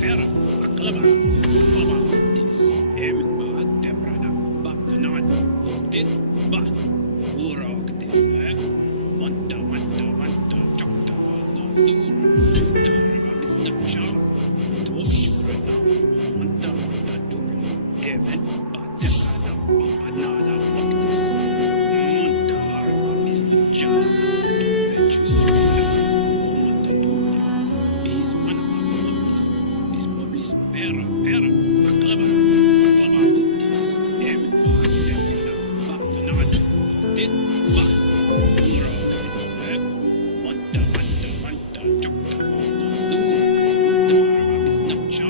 pera, aklama, aklama, tis, emin ba, debrana, baktanan, tis, ba, uroktis, manta, manta, manta, chokta, wala, sur, darba, bisnacha, tuwashurana, manta, manta, dubla, emin ba, debrana, babanada, waktis, manta, arba, bisnacha, tuwachura, manta, dubla, bis manama, bis publis, pera, pera, aklama, aklama, butis, emin ba, debrana, baktanan, tis, ba, uroktis, manta, manta, manta, chokta, wala, sur, darba, bisnacha,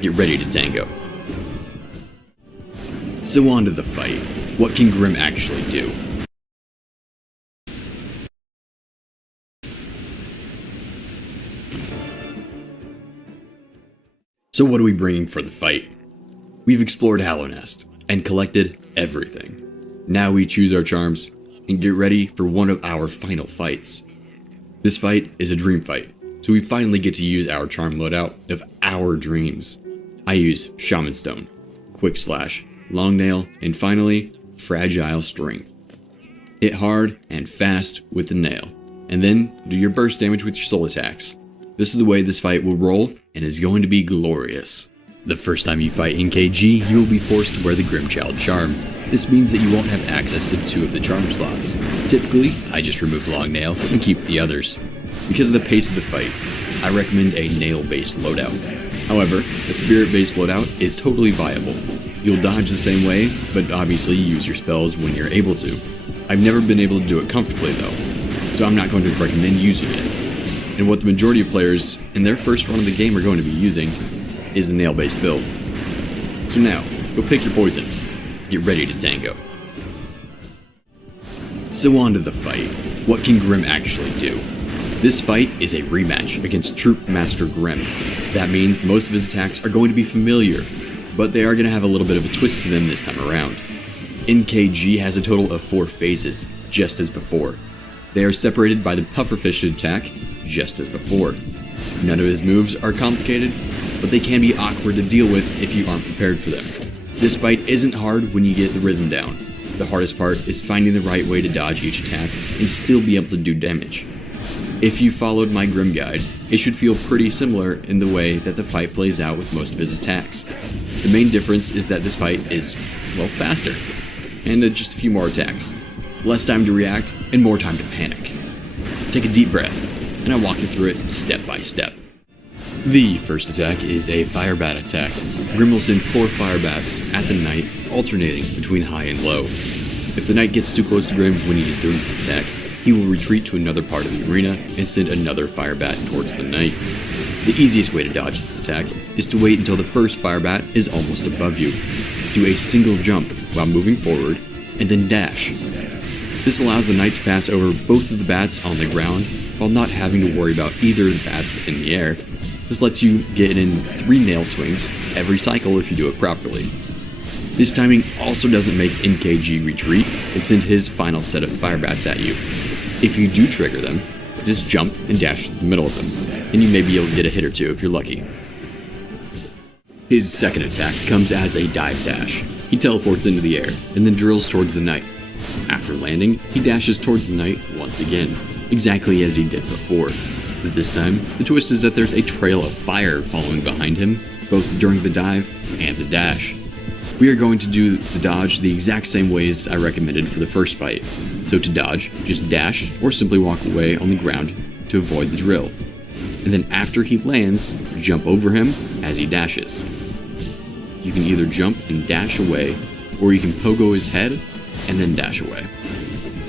Get ready to tango. So on to the fight. What can Grimm actually do? So what are we bringing for the fight? We've explored Hallow Nest and collected everything. Now we choose our charms and get ready for one of our final fights. This fight is a dream fight, so we finally get to use our charm loadout of our dreams. I use Shaman Stone, Quick Slash, Long Nail, and finally, Fragile Strength. Hit hard and fast with the nail, and then do your burst damage with your soul attacks. This is the way this fight will roll, and is going to be glorious. The first time you fight in KG, you will be forced to wear the Grimchild charm. This means that you won't have access to 2 of the charm slots. Typically, I just remove Long Nail and keep the others. Because of the pace of the fight, I recommend a nail-based loadout. However, a spirit-based loadout is totally viable. You'll dodge the same way, but obviously use your spells when you're able to. I've never been able to do it comfortably though, so I'm not going to recommend using it. And what the majority of players in their first run of the game are going to be using is a nail-based build. So now, go pick your poison. Get ready to tango. So on to the fight. What can Grimm actually do? This fight is a rematch against Troop Master Grimm. That means most of his attacks are going to be familiar, but they are going to have a little bit of a twist to them this time around. NKG has a total of 4 phases, just as before. They are separated by the pufferfish attack, just as before. None of his moves are complicated, but they can be awkward to deal with if you aren't prepared for them. This fight isn't hard when you get the rhythm down. The hardest part is finding the right way to dodge each attack and still be able to do damage. If you followed my Grimm guide, it should feel pretty similar in the way that the fight plays out with most of his attacks. The main difference is that this fight is, well, faster, and just a few more attacks. Less time to react, and more time to panic. Take a deep breath, and I'll walk you through it step by step. The first attack is a Fire Bat attack. Grimm will send 4 Fire Bats at the Knight, alternating between high and low. If the Knight gets too close to Grimm when he is doing this attack, he will retreat to another part of the arena and send another Fire Bat towards the Knight. The easiest way to dodge this attack is to wait until the first Fire Bat is almost above you. Do a single jump while moving forward, and then dash. This allows the Knight to pass over both of the bats on the ground while not having to worry about either of the bats in the air. This lets you get in 3 nail swings every cycle if you do it properly. This timing also doesn't make NKG retreat and send his final set of Fire Bats at you. If you do trigger them, just jump and dash to the middle of them, and you may be able to get a hit or 2 if you're lucky. His second attack comes as a dive dash. He teleports into the air and then drills towards the Knight. After landing, he dashes towards the Knight once again, exactly as he did before. But this time, the twist is that there's a trail of fire following behind him, both during the dive and the dash. We are going to do the dodge the exact same ways I recommended for the first fight. So to dodge, just dash or simply walk away on the ground to avoid the drill. And then after he lands, jump over him as he dashes. You can either jump and dash away, or you can pogo his head and then dash away.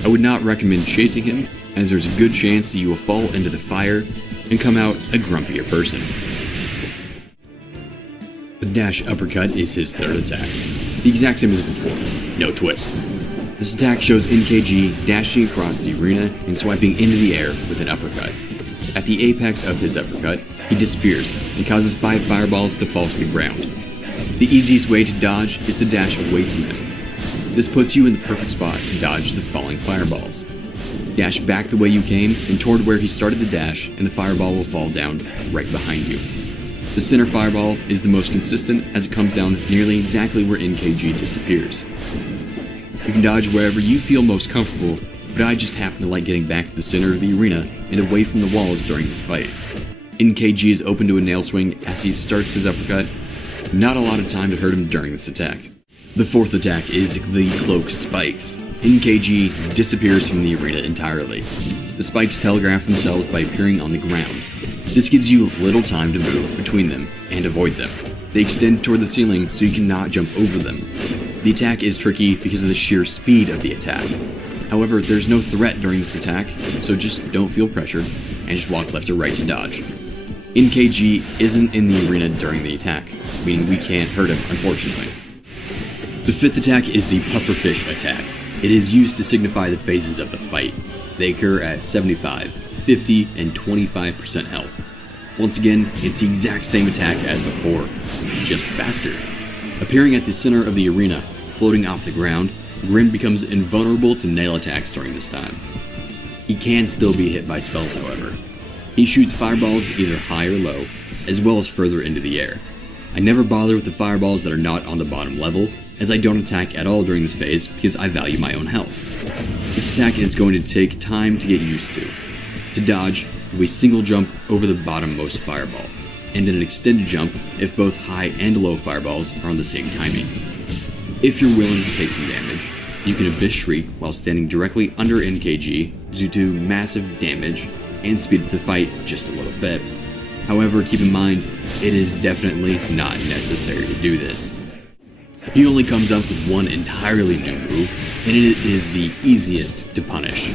I would not recommend chasing him, as there's a good chance that you will fall into the fire and come out a grumpier person. The dash uppercut is his third attack, the exact same as before, no twist. This attack shows NKG dashing across the arena and swiping into the air with an uppercut. At the apex of his uppercut, he disappears and causes 5 fireballs to fall to the ground. The easiest way to dodge is to dash away from him. This puts you in the perfect spot to dodge the falling fireballs. Dash back the way you came and toward where he started the dash, and the fireball will fall down right behind you. The center fireball is the most consistent as it comes down nearly exactly where NKG disappears. You can dodge wherever you feel most comfortable, but I just happen to like getting back to the center of the arena and away from the walls during this fight. NKG is open to a nail swing as he starts his uppercut. Not a lot of time to hurt him during this attack. The fourth attack is the Cloak Spikes. NKG disappears from the arena entirely. The spikes telegraph themselves by appearing on the ground. This gives you little time to move between them and avoid them. They extend toward the ceiling so you cannot jump over them. The attack is tricky because of the sheer speed of the attack. However, there's no threat during this attack, so just don't feel pressured and just walk left or right to dodge. NKG isn't in the arena during the attack, meaning we can't hurt him, unfortunately. The fifth attack is the Pufferfish attack. It is used to signify the phases of the fight. They occur at 75, 50, and 25% health. Once again, it's the exact same attack as before, just faster. Appearing at the center of the arena, floating off the ground, Grimm becomes invulnerable to nail attacks during this time. He can still be hit by spells, however. He shoots fireballs either high or low, as well as further into the air. I never bother with the fireballs that are not on the bottom level, as I don't attack at all during this phase because I value my own health. This attack is going to take time to get used to. To dodge, we single jump over the bottommost fireball, and an extended jump if both high and low fireballs are on the same timing. If you're willing to take some damage, you can Abyss Shriek while standing directly under NKG due to massive damage and speed up the fight just a little bit. However, keep in mind, it is definitely not necessary to do this. He only comes up with one entirely new move, and it is the easiest to punish.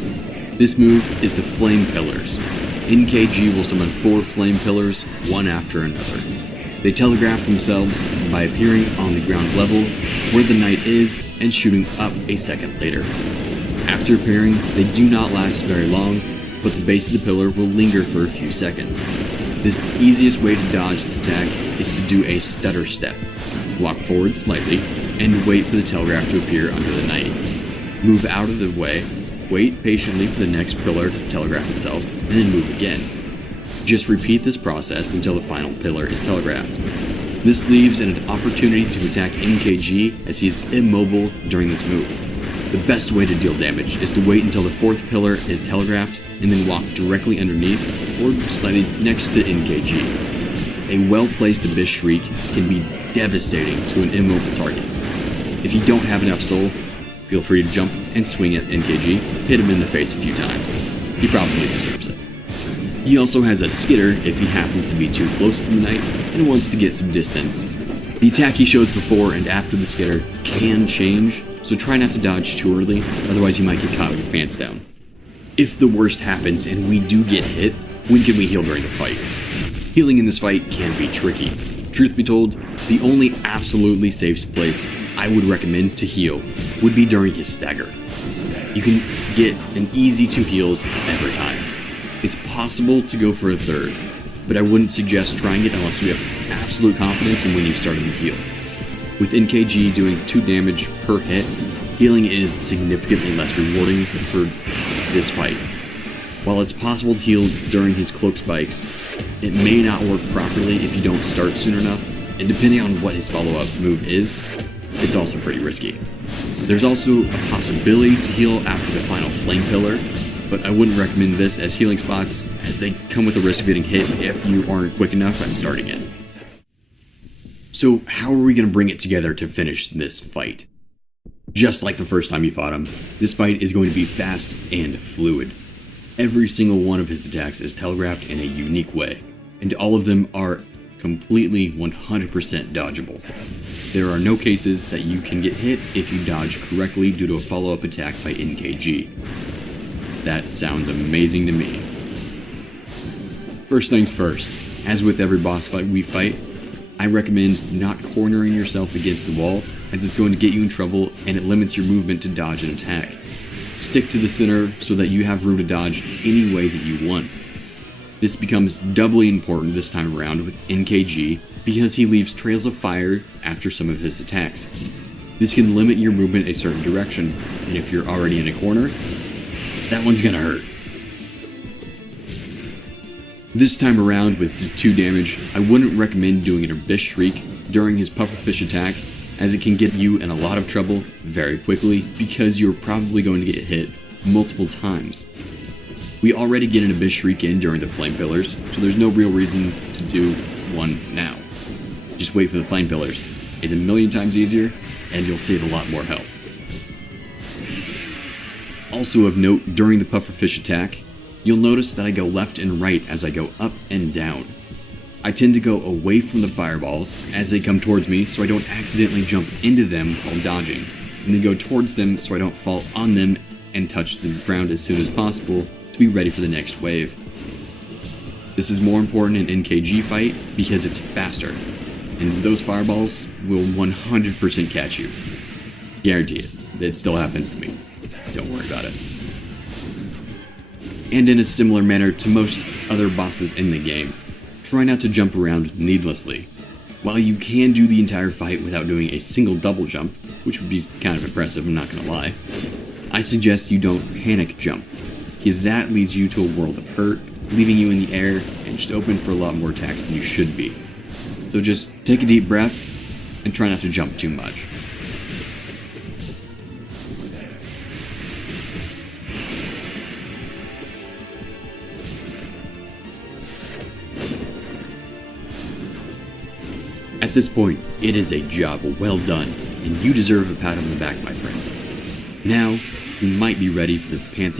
This move is the Flame Pillars. NKG will summon 4 Flame Pillars, one after another. They telegraph themselves by appearing on the ground level where the knight is and shooting up a second later. After appearing, they do not last very long, but the base of the pillar will linger for a few seconds. This easiest way to dodge this attack is to do a stutter step. Walk forward slightly, and wait for the telegraph to appear under the knight. Move out of the way, wait patiently for the next pillar to telegraph itself, and then move again. Just repeat this process until the final pillar is telegraphed. This leaves an opportunity to attack NKG as he is immobile during this move. The best way to deal damage is to wait until the 4th pillar is telegraphed and then walk directly underneath or slightly next to NKG. A well-placed Abyss Shriek can be devastating to an immobile target. If you don't have enough soul, feel free to jump and swing at NKG, hit him in the face a few times. He probably deserves it. He also has a skitter if he happens to be too close to the knight and wants to get some distance. The attack he shows before and after the skitter can change, so try not to dodge too early, otherwise you might get caught with your pants down. If the worst happens and we do get hit, when can we heal during the fight? Healing in this fight can be tricky. Truth be told, the only absolutely safe place I would recommend to heal would be during his stagger. You can get an easy 2 heals every time. It's possible to go for a 3rd, but I wouldn't suggest trying it unless you have absolute confidence in when you started to heal. With NKG doing 2 damage per hit, healing is significantly less rewarding for this fight. While it's possible to heal during his cloak spikes, it may not work properly if you don't start soon enough, and depending on what his follow-up move is, it's also pretty risky. There's also a possibility to heal after the final Flame Pillar, but I wouldn't recommend this as healing spots as they come with the risk of getting hit if you aren't quick enough at starting it. So how are we going to bring it together to finish this fight? Just like the first time you fought him, this fight is going to be fast and fluid. Every single one of his attacks is telegraphed in a unique way, and all of them are completely 100% dodgeable. There are no cases that you can get hit if you dodge correctly due to a follow-up attack by NKG. That sounds amazing to me. First things first, as with every boss fight we fight, I recommend not cornering yourself against the wall as it's going to get you in trouble and it limits your movement to dodge an attack. Stick to the center so that you have room to dodge any way that you want. This becomes doubly important this time around with NKG because he leaves trails of fire after some of his attacks. This can limit your movement a certain direction, and if you're already in a corner, that one's gonna hurt. This time around with 2 damage, I wouldn't recommend doing an Abyss Shriek during his Pufferfish attack, as it can get you in a lot of trouble very quickly because you're probably going to get hit multiple times. We already get an Abyss Shriek in during the Flame Pillars, so there's no real reason to do one now. Just wait for the Flame Pillars. It's a million times easier, and you'll save a lot more health. Also of note, during the Pufferfish attack, you'll notice that I go left and right as I go up and down. I tend to go away from the fireballs as they come towards me so I don't accidentally jump into them while dodging, and then go towards them so I don't fall on them and touch the ground as soon as possible to be ready for the next wave. This is more important in an NKG fight because it's faster, and those fireballs will 100% catch you. Guarantee it. It still happens to me. Don't worry about it. And in a similar manner to most other bosses in the game, try not to jump around needlessly. While you can do the entire fight without doing a single double jump, which would be kind of impressive, I'm not gonna lie, I suggest you don't panic jump, because that leads you to a world of hurt, leaving you in the air and just open for a lot more attacks than you should be. So just take a deep breath and try not to jump too much. At this point, it is a job well done, and you deserve a pat on the back, my friend. Now, you might be ready for the Pantheon.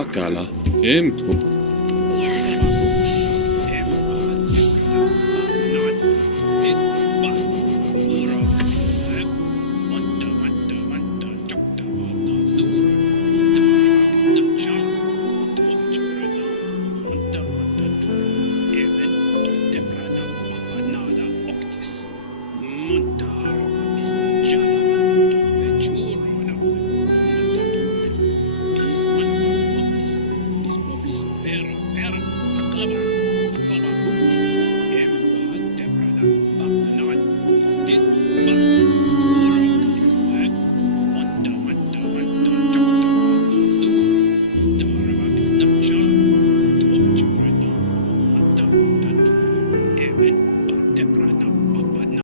Akala, Emtu.